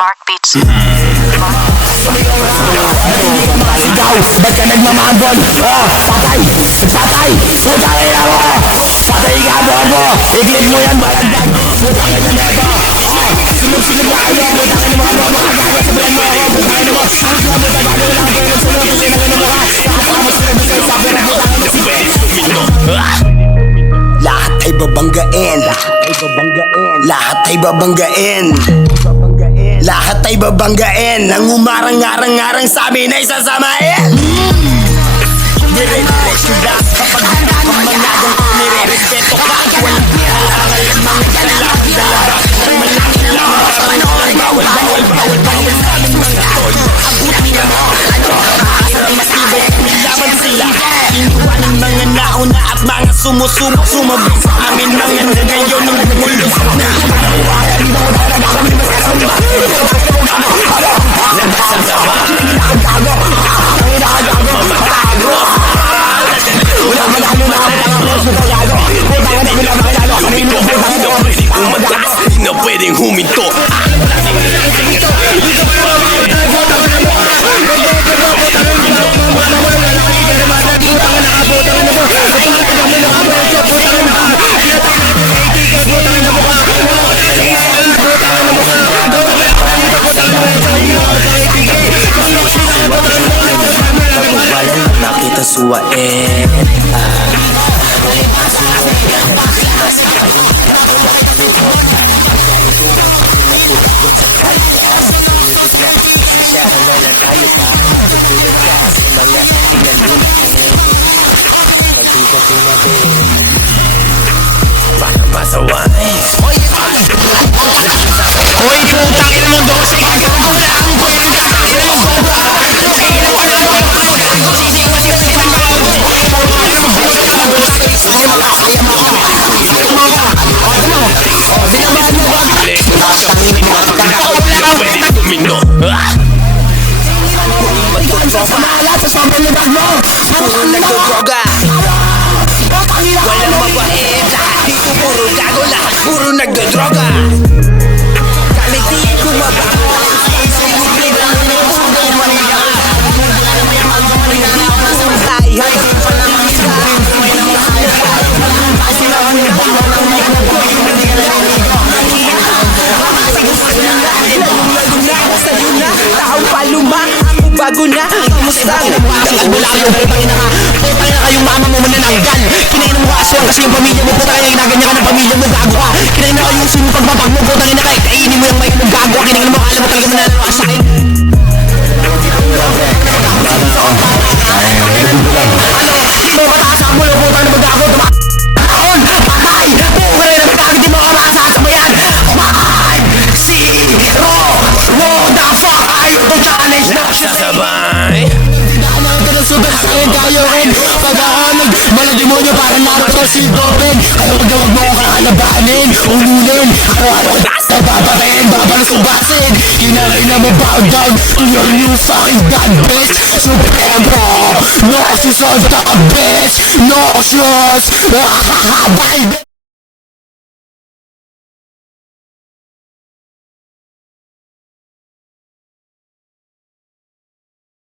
Mark Beats. Ikaw, ba't ka nagmamambon? Patay! Patay! Putangin ako! Patay ka, bobo! I-click mo yan, balagdag! Putangin na neto! Sunod-sunod na kayo! Putangin mo ka, bobo! Kagawa sa bulan mo ako! Putangin mo! Ang mga mutagano lang kayo! Sunod-sunod na gano'n mo ka! Nakasama sunod na kayo! Sabi na putangin mo si lahat ay babanggain. Lahat ay babanggain. Lahat ay babanggain. Ang umarang-arang-arang sa amin ay sasamain. Dire-diretso lang kapag pamanagang ko nire-respeto ka. Walang kailangan lamang kailangan dalaga. Ang malaki lamang kapanahon. Bawal sa aming mga tol. Abutin na mo. Para matibay nilaban sila. Inuwanan mga nauna at mga sumusumo. Sumabit sa amin mga ngayon ng bumulusok na. Panawagan mo talaga kami masasama. Nagsasama. Nakagago. Mamatago. Wala magano na ang pangapos mo tagago. Putang na wala makalalo sa minuto. Hindi na pwedeng umatras. Hindi na pwedeng huminto. Nakita suwain para masaway. Hoy, putang ina mo, dosek. Wala ang kwenta. Puro nagdodroga, walang mabait. Lahat dito puro gago, lahat puro nagdodroga. Kahit di kumabago, taong paluma, bago na, kamusta? Wala kayo, putangin na ka. Putangin na kayong mama mo manananggal. Kinain mo ka aswang kasi yung pamilya mo. Putangin na ginaganyan ka ng pamilya mo, gago ka. Kinain na kayong sinipagpapag mo. Putangin na kayo, kainin mo yung may mo, gago ka. Kinain mo, alam mo talaga mananalo ka sa akin. Ano? Mataas ang mulo, putang na magago. Tumakon! Patay! Puka rin na magkakit yung mga masasabayan. Kumakaan! Zero! What the fuck? Ayaw to challenge na sasabay. Subak sa akin tayo rin. Pag-aanag, malang demonyo parang narito si Dorin. Kaya magawag mo akong kakalabanin. Ululin, ako basta babatayin. Babalusubasin, kinalay na mo bow down to your new fucking god bitch. Supremo, nauseous on the bitch. Nauseous, bye.